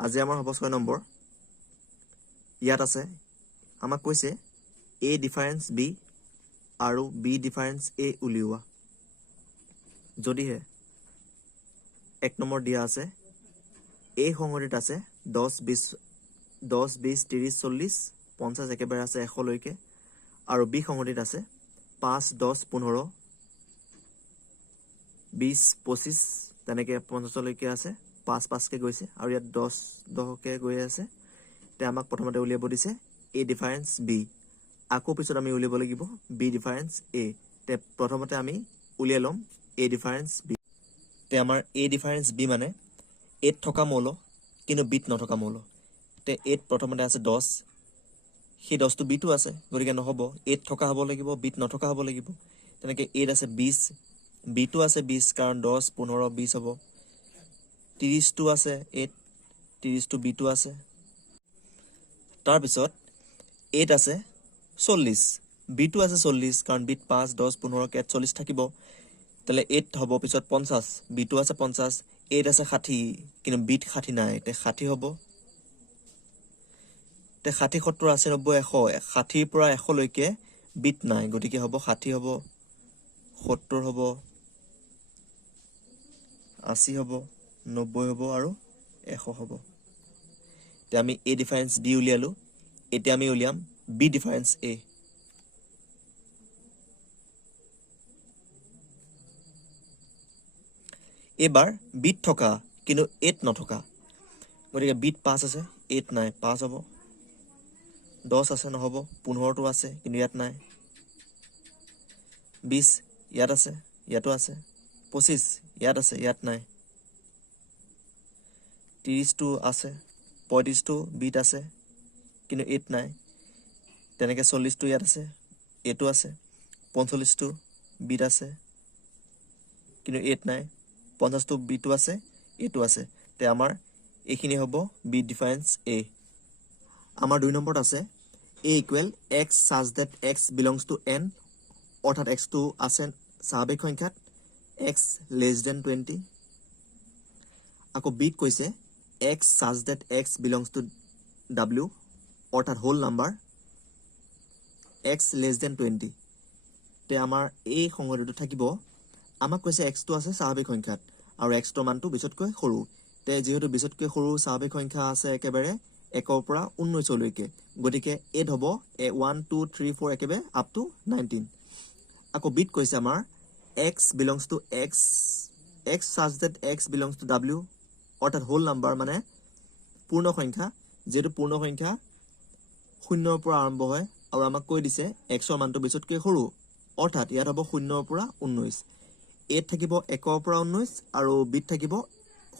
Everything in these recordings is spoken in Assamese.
আজি আমাৰ হ'ব 6 নম্বৰ ইয়াত আছে আমাক কৈছে a ডিফাৰেন্স b আৰু b ডিফাৰেন্স a উলিওৱা যদিহে 1 নম্বৰ দিয়া আছে a সংগঠিত আছে 10 20 30 40 50 একেবাৰে আছে 100 লৈকে আৰু b সংগঠিত আছে 5 10 15 20 25 তেনেকে 50 লৈকে আছে 5 কে গৈছে আৰু ইয়াত 10 কে গৈ আছে তে আমাক প্ৰথমতে উলিয়াব দিছে a ডিফাৰেন্স b আকৌ পিছত আমি উলিয়াব লাগিব b ডিফাৰেন্স a তে প্ৰথমতে আমি উলিয়াই লম a ডিফাৰেন্স b তে আমাৰ a ডিফাৰেন্স b মানে a থকা মৌল কিন্তু b নথকা মৌল তে a প্ৰথমতে আছে 10 সেই 10 টো b টো আছে গৰিকে নহব a থকা হ'ব লাগিব b নথকা হ'ব লাগিব তেনেকে a আছে 20 b টো আছে 20 কাৰণ 10 15 20 হ'ব 30 টো আছে 8 30 টো b টো আছে তাৰ পিছত 8 আছে 40 b টো আছে 40 কাৰণ b 5 10 15 কে 40 থাকিব তাহলে 8 হ'ব পিছত 50 b টো আছে 50 8 আছে 60 কিন্তু b 60 নাই তে 60 হ'ব তে 60 70 80 90 100 60 পৰা 100 লৈকে b নাই গতিকে হ'ব 60 হ'ব 70 হ'ব 80 হ'ব 90 হ'ব আৰু 100 হ'ব তে আমি a ডিফাৰেন্স b উলিয়ালো এতিয়া আমি উলিয়াম b ডিফাৰেন্স a এবাৰ b থকা কিন্তু 8 নথকা গতিকে b 5 আছে 8 নাই 5 হ'ব 10 আছে নহব 15 টো আছে কিন্তু ইয়াত নাই 20 ইয়াত আছে ইয়াতো আছে 25 ইয়াত আছে ইয়াত নাই 30 টো আছে 35 টো বিট আছে কিন্তু 8 নাই তেনেকে 40 টো ইয়াত আছে এটো আছে 45 টো বিট আছে কিন্তু 8 নাই 50 টো বি টো আছে এটো আছে তে আমাৰ এইখিনি হ'ব বি ডিফাৰেন্স a আমাৰ 2 নম্বৰত আছে a equal x such that x belongs to n অৰ্থাৎ x টো আছে স্বাভাৱিক সংখ্যাত x less than 20 আকৌ b কৈছে x such that x belongs to w অৰ্থাৎ whole number x less than 20 তে আমাৰ এই সংগঠিত থাকিব আমাক কৈছে x টো আছে স্বাভাৱিক সংখ্যাত আৰু x ৰ মানটো বিশতকৈ সৰু তে যেহেতু বিশতকৈ সৰু স্বাভাৱিক সংখ্যা আছে একেবাৰে 1 ৰ পৰা 19 লৈকে গতিকে 8 হ'ব 1 2 3 4 একেবাৰে আপ টু 19 আকৌ বিট কৈছে আমাৰ x belongs to x such that x belongs to w অৰ্থাৎ হোল নাম্বাৰ মানে পূৰ্ণ সংখ্যা যেহেতু পূৰ্ণ সংখ্যা 0 ৰ পৰা আৰম্ভ হয় আৰু আমাক কৈ দিছে x ৰ মানটো বিশতকৈ সৰু অৰ্থাৎ ইয়াত হ'ব 0 ৰ পৰা 19 8 থাকিব 1 ৰ পৰা 19 আৰু বিট থাকিব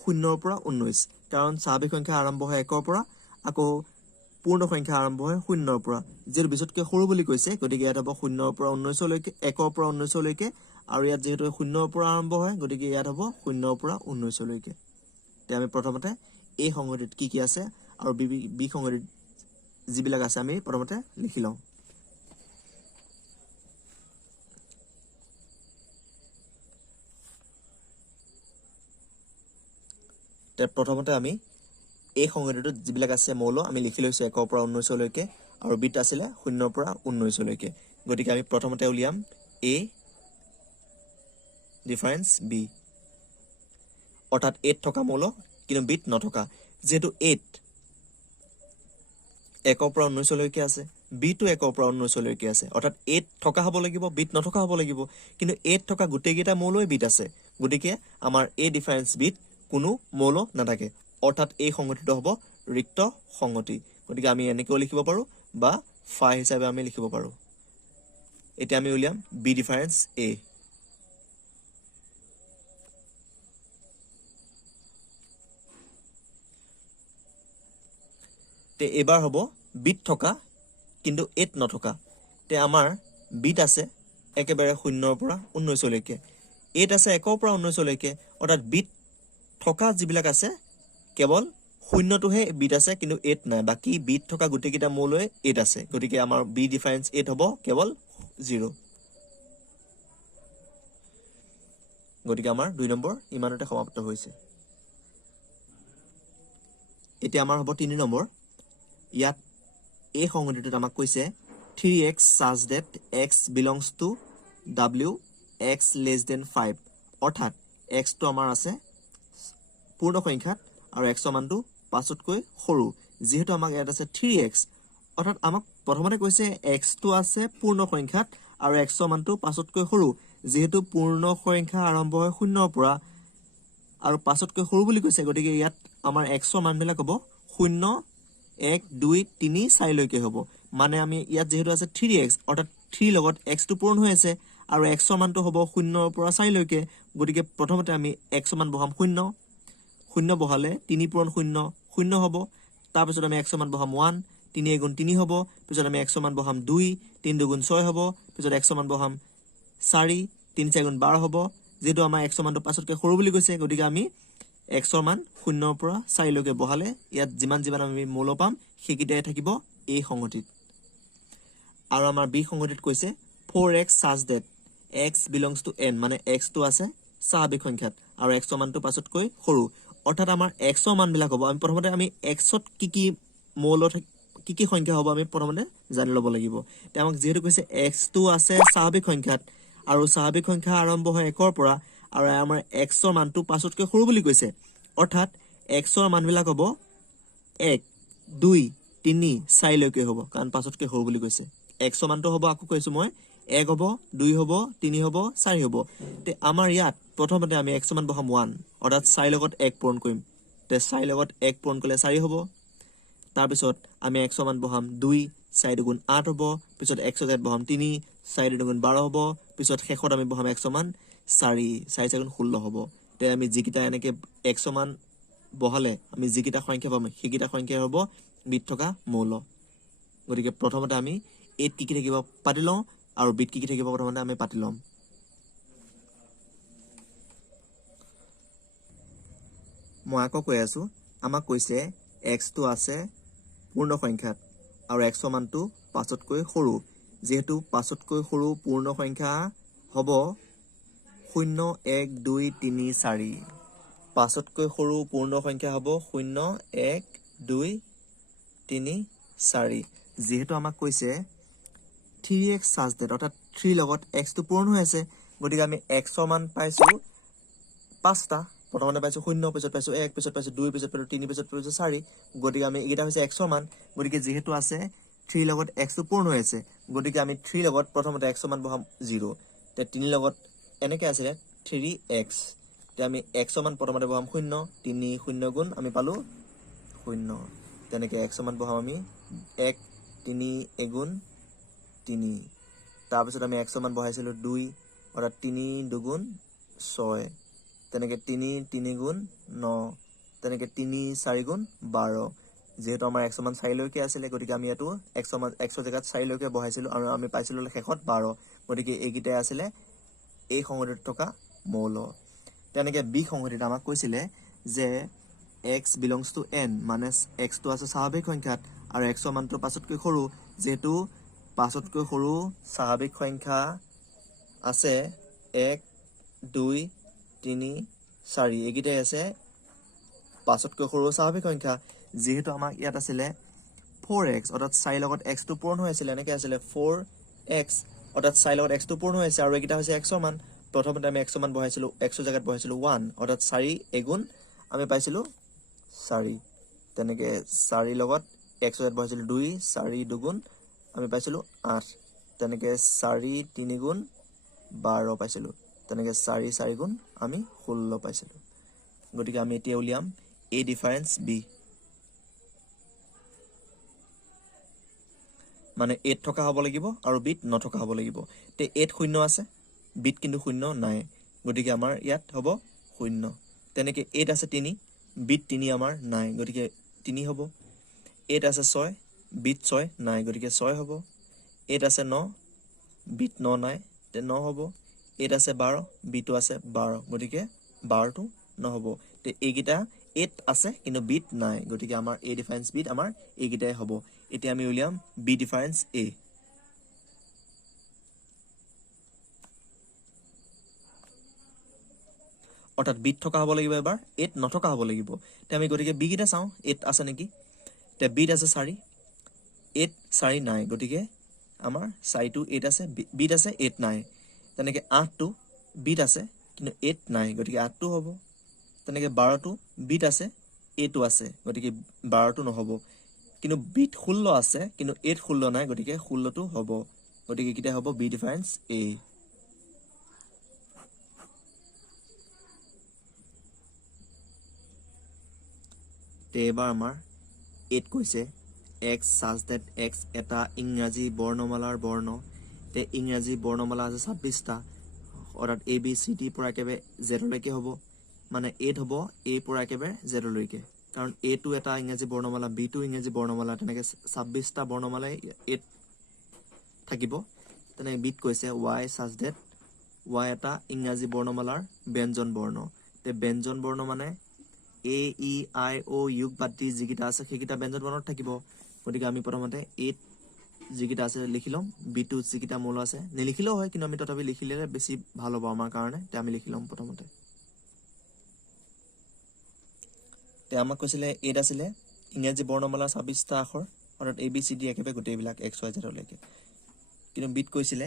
0 ৰ পৰা 19 কাৰণ স্বাভাৱিক সংখ্যা আৰম্ভ হয় 1 ৰ পৰা আকৌ পূৰ্ণ সংখ্যা আৰম্ভ হয় 0 ৰ পৰা যেহেতু বিশতকৈ সৰু বুলি কৈছে গতিকে ইয়াত হ'ব 0 ৰ পৰা 19 লৈকে 1 ৰ পৰা 19 লৈকে আৰু ইয়াত যেহেতু 0 ৰ পৰা আৰম্ভ হয় গতিকে ইয়াত হ'ব 0 ৰ পৰা 19 লৈকে তে আমি প্ৰথমতে a সংগঠিত কি আছে আৰু b সংগঠিত যিবিলাক আছে আমি প্ৰথমতে লিখি লওঁ তে প্ৰথমতে আমি a সংগঠিত যিবিলাক আছে মৌল আমি লিখি লৈছো 1 ৰ পৰা 19 লৈকে আৰু বিট আছিল 0 ৰ পৰা 19 লৈকে গতিকে আমি প্ৰথমতে উলিয়াম a ডিফাৰেন্স b অৰ্থাৎ 8 থকা মৌল কিন্তু বিট নথকা যেহেতু 8 1 ৰ পৰা 19 লৈকে আছে b টো 1 ৰ পৰা 19 লৈকে আছে অৰ্থাৎ 8 থকা হ'ব লাগিব বিট নথকা হ'ব লাগিব কিন্তু 8 থকা গোটেইকেইটা মৌলই বিট আছে গতিকে আমাৰ a ডিফাৰেন্স বিট কোনো মৌল নাথাকে অৰ্থাৎ এই সংগঠিত হ'ব ৰিক্ত সংগতি গতিকে আমি এনেকৈ লিখিব পাৰো বা ফাই হিচাপে আমি লিখিব পাৰো এতিয়া আমি উলিয়াম b ডিফাৰেন্স a তে এবাৰ হ'ব বিট থকা কিন্তু 8 নথকা তে আমাৰ বিট আছে একেবাৰে 0 ৰ পৰা 19 লৈকে 8 আছে 1 ৰ পৰা 19 লৈকে অৰ্থাৎ বিট থকা যিবিলাক আছে কেৱল 0 টোহে বিট আছে কিন্তু 8 নাই বাকি বিট থকা গোটেইকেইটা মৌলই 8 আছে গতিকে আমাৰ b ডিফাৰেন্স 8 হ'ব কেৱল 0 গতিকে আমাৰ 2 নম্বৰ ইমানতে সমাপ্ত হৈছে এতিয়া আমাৰ হ'ব 3 নম্বৰ ইয়াত এই সংগতিটোত আমাক কৈছে 3x such that x belongs to w x less than 5 অৰ্থাৎ x টো আমাৰ আছে পূৰ্ণ সংখ্যাত আৰু x ৰ মানটো 5 তকৈ সৰু যেহেতু আমাক ইয়াত আছে 3x অৰ্থাৎ আমাক প্ৰথমতে কৈছে x টো আছে পূৰ্ণ সংখ্যাত আৰু x ৰ মানটো 5 তকৈ সৰু যেহেতু পূৰ্ণ সংখ্যা আৰম্ভ হয় 0 ৰ পৰা আৰু 5 তকৈ সৰু বুলি কৈছে গতিকে ইয়াত আমাৰ x ৰ মানবিলাক হ'ব 0 1 2 3 4 লৈকে হ'ব মানে আমি ইয়াত যেহেতু আছে 3x অৰ্থাৎ 3 লগত x টো পূৰণ হৈ আছে আৰু x ৰ মানটো হ'ব 0 ৰ পৰা 4 লৈকে গতিকে প্ৰথমতে আমি x ৰ মান বহাম 0 0 বহালে 3 পূৰণ 0 0 হ'ব তাৰ পিছত আমি x ৰ মান বহাম 1 3 গুণ 3 হ'ব পিছত আমি x ৰ মান বহাম 2 3 গুণ 6 হ'ব পিছত x ৰ মান বহাম 4 3 4 গুণ 12 হ'ব যেহেতু আমাৰ x ৰ মানটো 5 তকৈ সৰু বুলি কৈছে গতিকে আমি x ৰ মান 0 ৰ পৰা 4 লৈকে বহালে ইয়াত যিমান আমি মৌল পাম সেইকেইটাই থাকিব a সংগতিত আৰু আমাৰ b সংগতিত কৈছে 4x such that x belongs to n মানে x টো আছে স্বাভাৱিক সংখ্যাত আৰু x ৰ মানটো 5 তকৈ সৰু অৰ্থাৎ আমাৰ x ৰ মানবিলাক হ'ব আমি প্ৰথমতে আমি x ত কি মৌল কি সংখ্যা হ'ব আমি প্ৰথমতে জানি ল'ব লাগিব তে আমাক যেহেতু কৈছে x টো আছে স্বাভাৱিক সংখ্যাত আৰু স্বাভাৱিক সংখ্যা আৰম্ভ হয় 1 ৰ পৰা আৰু আমাৰ x ৰ মানটো 5 তকৈ সৰু বুলি কৈছে অৰ্থাৎ x ৰ মানবিলাক হ'ব 1 2 3 4 লৈকে হ'ব কাৰণ 5 তকৈ সৰু বুলি কৈছে x ৰ মানটো হ'ব আকৌ কৈছো মই 1 হ'ব 2 হ'ব 3 হ'ব 4 হ'ব তে আমাৰ ইয়াত প্ৰথমতে আমি x ৰ মান বহাম 1 অৰ্থাৎ 4 লগত 1 পূৰণ কৰিম তে 4 লগত 1 পূৰণ কৰিলে 4 হ'ব তাৰ পিছত আমি x ৰ মান বহাম 2 4 গুণ 8 হ'ব পিছত x ৰ জাত বহাম 3 4 গুণ 12 হ'ব পিছত শেষত আমি বহাম x ৰ মান 4 4 গুণ 16 হ'ব তে আমি যিকিটা এনেকে x ৰ মান বহালে আমি যিকিটা সংখ্যা পাম সেইকিটা সংখ্যা হ'ব বিত থকা মৌল গতিকে প্ৰথমতে আমি a কি থাকিব পাতি লওঁ আৰু বিত কি থাকিব প্ৰথমতে আমি পাতি লম মই আকৌ কৈ আছো আমাক কৈছে x টো আছে পূৰ্ণ সংখ্যাত আৰু x ৰ মানটো 5 তকৈ সৰু যেহেতু 5 তকৈ সৰু পূৰ্ণ সংখ্যা হ'ব 0 1 2 3 4 5 তকৈ সৰু পূৰ্ণ সংখ্যা হ'ব 0 1 2 3 4 যেহেতু আমাক কৈছে 3x such that অৰ্থাৎ 3 লগত x টো পূৰণ হৈ আছে গতিকে আমি x ৰ মান পাইছো 5টা প্ৰথমতে পাইছো 0 পিছত পাইছো 1 পিছত পাইছো 2 পিছত পাইছো 3 পিছত পাইছো 4 গতিকে আমি এইটা হৈছে x ৰ মান গতিকে যেহেতু আছে 3 লগত x টো পূৰণ হৈ আছে গতিকে আমি 3 লগত প্ৰথমতে x ৰ মান বহাম 0 তে 3 লগত এনেকৈ আছে 3x তে আমি x ৰ মান প্ৰথমতে বহাম 0 3 0 গুণ আমি পালো 0 তেনেকৈ x ৰ মান বহাম আমি 1 3 গুণ 3 তাৰ পিছত আমি x ৰ মান বহাইছিলো 2 অৰ্থাৎ 3 দুগুণ 6 তেনেকৈ 3 গুণ 9 তেনেকৈ 3 4 গুণ 12 যেহেতু আমাৰ x ৰ মান 4 লৈকে আছিল গতিকে আমি এটো x ৰ জায়গাত 4 লৈকে বহাইছিলো আৰু আমি পাইছিলো শেষত 12 গতিকে এইকিটাই আছিল এই সংগতিত থকা মৌল তেনেকৈ b সংগতিত আমাক কৈছিলে যে x belongs to n মানে x টো আছে স্বাভাৱিক সংখ্যাত আৰু x ৰ মানটো 5 তকৈ সৰু যেহেতু 5 তকৈ সৰু স্বাভাৱিক সংখ্যা আছে 1 2 3 4 এইকিটাই আছে 5 তকৈ সৰু স্বাভাৱিক সংখ্যা যেহেতু আমাক ইয়াত আছিল 4x অৰ্থাৎ 4 লগত x টো পূৰণ হৈ আছিল এনেকৈ আছিল 4x অৰ্থাৎ 4 লগত x টো পূৰণ হৈ আছে আৰু এইকিটা হৈছে x ৰ মান প্ৰথমতে আমি x ৰ মান বহাইছিলো x ৰ জায়গাত বহাইছিলো 1 অৰ্থাৎ 4 গুণ আমি পাইছিলো 4 তেনেকৈ 4 লগত x ৰ জায়গাত বহাইছিলো 2 4 দুগুণ আমি পাইছিলো 8 তেনেকৈ 4 3 গুণ 12 পাইছিলো তেনেকৈ 4 4 গুণ আমি 16 পাইছিলো গতিকে আমি এতিয়া উলিয়াম a ডিফাৰেন্স b মানে a থকা হ'ব লাগিব আৰু b নথকা হ'ব লাগিব তে a 0 আছে b কিন্তু 0 নাই গতিকে আমাৰ ইয়াত হ'ব 0 তেনেকৈ a আছে 3 b 3 আমাৰ নাই গতিকে 3 হ'ব a আছে 6 b 6 নাই গতিকে 6 হ'ব a আছে 9 b 9 নাই তে 9 হ'ব a আছে 12 b টো আছে 12 গতিকে 12 টো নহ'ব তে এইকিটা 8 আছে কিন্তু b নাই গতিকে আমাৰ a ডিফাৰেন্স b আমাৰ এইকিটাই হ'ব এতিয়া আমি উলিয়াম b ডিফাৰেন্স a অৰ্থাৎ বিট থকা হ'ব লাগিব এবাৰ 8 নথকা হ'ব লাগিব তে আমি গতিকে বি কিটা চাওঁ 8 আছে নেকি তে বিট আছে 4 8 4 নাই গতিকে আমাৰ 4 টো 8 আছে বিট আছে 8 নাই তেনেকে 8 টো বিট আছে কিন্তু 8 নাই গতিকে 8 টো হ'ব তেনেকে 12 টো বিট আছে 8 টো আছে গতিকে 12 টো নহব কিন্তু বিট 16 আছে কিন্তু 8 16 নাই গতিকে 16 টো হ'ব গতিকে কিটা হ'ব বি ডিফাৰেন্স এ তে এবাৰ আমাৰ 8 কৈছে x such that x এটা ইংৰাজী বৰ্ণমালাৰ বৰ্ণ তে ইংৰাজী বৰ্ণমালা আছে 26টা অৰ্থাৎ a b c d পৰা একেবাৰে z লৈকে হ'ব মানে 8 হ'ব a পৰা একেবাৰে z লৈকে কাৰণ a টো এটা ইংৰাজী বৰ্ণমালা b টো ইংৰাজী বৰ্ণমালা তেনেকে 26টা বৰ্ণমালাই 8 থাকিব তেনে বিট কৈছে y such that y এটা ইংৰাজী বৰ্ণমালাৰ ব্যঞ্জন বৰ্ণ তে ব্যঞ্জন বৰ্ণ মানে a e i o যোগ বাদ দি যিকিটা আছে সেইকিটা ব্যঞ্জন বৰ্ণত থাকিব গতিকে আমি প্ৰথমতে 8 যিকিটা আছে লিখি লম b2 যিকিটা মূল আছে নিলিখিলেও হয় কিন্তু আমি তথাপি লিখিলে বেছি ভাল হ'ব আমাৰ কাৰণে তে আমি লিখি লম প্ৰথমতে তে আমাক কৈছিলে 8 আছিলে ইংৰাজী বৰ্ণমালা 26টা আখৰ অৰ্থাৎ a b c d একেবাৰে গোটেইবিলাক x y z লৈকে কিন্তু বিট কৈছিলে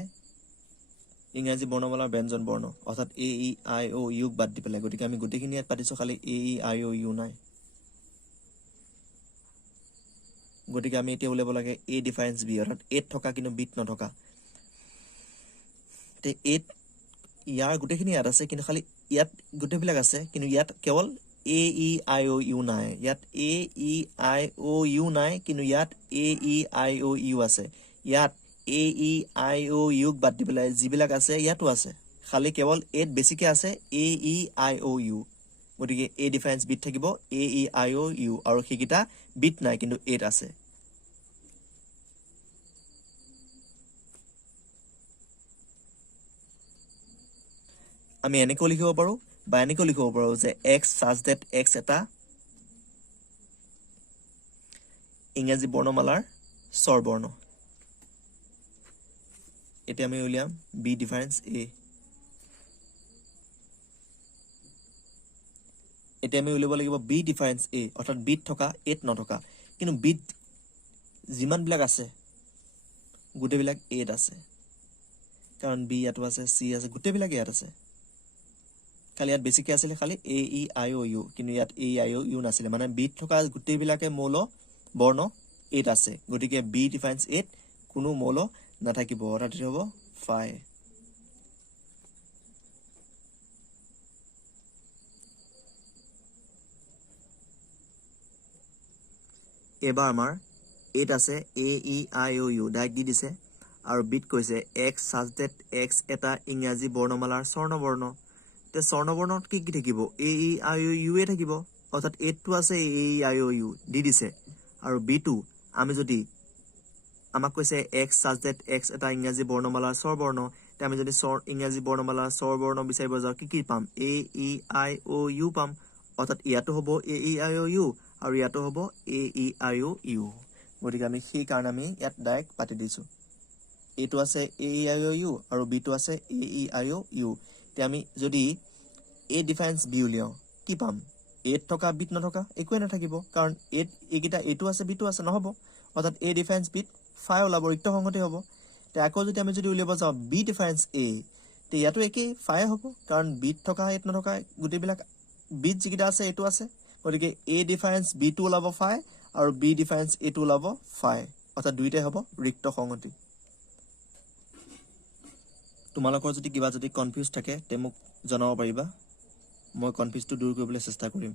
ইংৰাজী বৰ্ণমালাৰ ব্যঞ্জন বৰ্ণ অৰ্থাৎ a e i o যোগ বাদ দি পেলাই গতিকে আমি গোটেইখিনি ইয়াত পাতিছো খালি a e i o u নাই গতিকে আমি এতিয়া উলিয়াব লাগে a ডিফাৰেন্স b অৰ্থাৎ 8 থকা কিন্তু বিট নথকা তে 8 ইয়াৰ গোটেইখিনি ইয়াত আছে কিন্তু খালি ইয়াত গোটেইবিলাক আছে কিন্তু ইয়াত কেৱল a e i o u নাই ইয়াত a e i o u নাই কিন্তু ইয়াত a e i o u আছে ইয়াত a e i o u বাদ দি পেলাই যিবিলাক আছে ইয়াতো আছে খালি কেৱল 8 বেছিকে আছে a e i o u গতিকে a ডিফাৰেন্স বিট থাকিব a e i o u আৰু সেইকিটা বিট নাই কিন্তু 8 আছে আমি এনেকৈ লিখিব পাৰো বা এনেকৈ লিখিব পাৰো যে x such that x এটা ইংৰাজী বৰ্ণমালাৰ স্বৰ বৰ্ণ এতিয়া আমি উলিয়াম b ডিফাৰেন্স a এতিয়া আমি উলিয়াব লাগিব b ডিফাৰেন্স a অৰ্থাৎ বিট থকা 8 নথকা কিন্তু বিট যিমান বিলাক আছে গোটেইবিলাক 8 আছে কাৰণ b ইয়াতো আছে c আছে গোটেইবিলাক ইয়াত আছে খালি ইয়াত বেছিকে আছিল খালি a e i o u কিন্তু ইয়াত a e i o u নাছিল মানে বিট থকা গোটেইবিলাকে মৌল বৰ্ণ 8 আছে গতিকে b ডিফাৰেন্স 8 কোনো মৌল নাথাকিব অৰ্থাৎ হ'ব phi এবাৰ আমাৰ 8 আছে a e i o u direct দি দিছে আৰু বিট কৈছে x such that x এটা ইংৰাজী বৰ্ণমালাৰ স্বৰ্ণবৰ্ণ তে স্বৰ্ণবৰ্ণত কি কি থাকিব a e i o u এ থাকিব অৰ্থাৎ 8 টো আছে a e i o u দি দিছে আৰু b2 আমি যদি আমাক কৈছে x such that x এটা ইংৰাজী বৰ্ণমালাৰ স্বৰবৰ্ণ তে আমি যদি ইংৰাজী বৰ্ণমালাৰ স্বৰবৰ্ণ বিচাৰিব যাও কি কি পাম a e i o u পাম অৰ্থাৎ ইয়াতো হ'ব a e i o u আৰু ইয়াতো হ'ব a e i o u গতিকে আমি সেই কাৰণে আমি ইয়াত ডাইৰেক্ট পাতি দিছো এটো আছে a e i o u আৰু b টো আছে a e i o u তে আমি যদি a ডিফাৰেন্স b উলিয়াও কি পাম 8 থকা বিট নথকা একোৱে নাথাকিব কাৰণ 8 এইকিটা এটো আছে b টো আছে নহব অৰ্থাৎ a ডিফাৰেন্স বিট phi ওলাব ৰিক্ত সংহতি হ'ব তে আকৌ যদি আমি যদি উলিয়াব যাও b ডিফাৰেন্স a তে ইয়াতো একেই phi হ'ব কাৰণ বিট থকা 8 নথকা গোটেইবিলাক বিট যিকিটা আছে এটো আছে গতিকে a ডিফাৰেন্স b টো ওলাব phi আৰু b ডিফাৰেন্স a টো ওলাব phi অৰ্থাৎ দুইটাই হ'ব ৰিক্ত সংহতি তোমালোকৰ যদি কিবা যদি কনফিউজ থাকে তে মোক জনাব পাৰিবা মই কনফিউজটো দূৰ কৰিবলৈ চেষ্টা কৰিম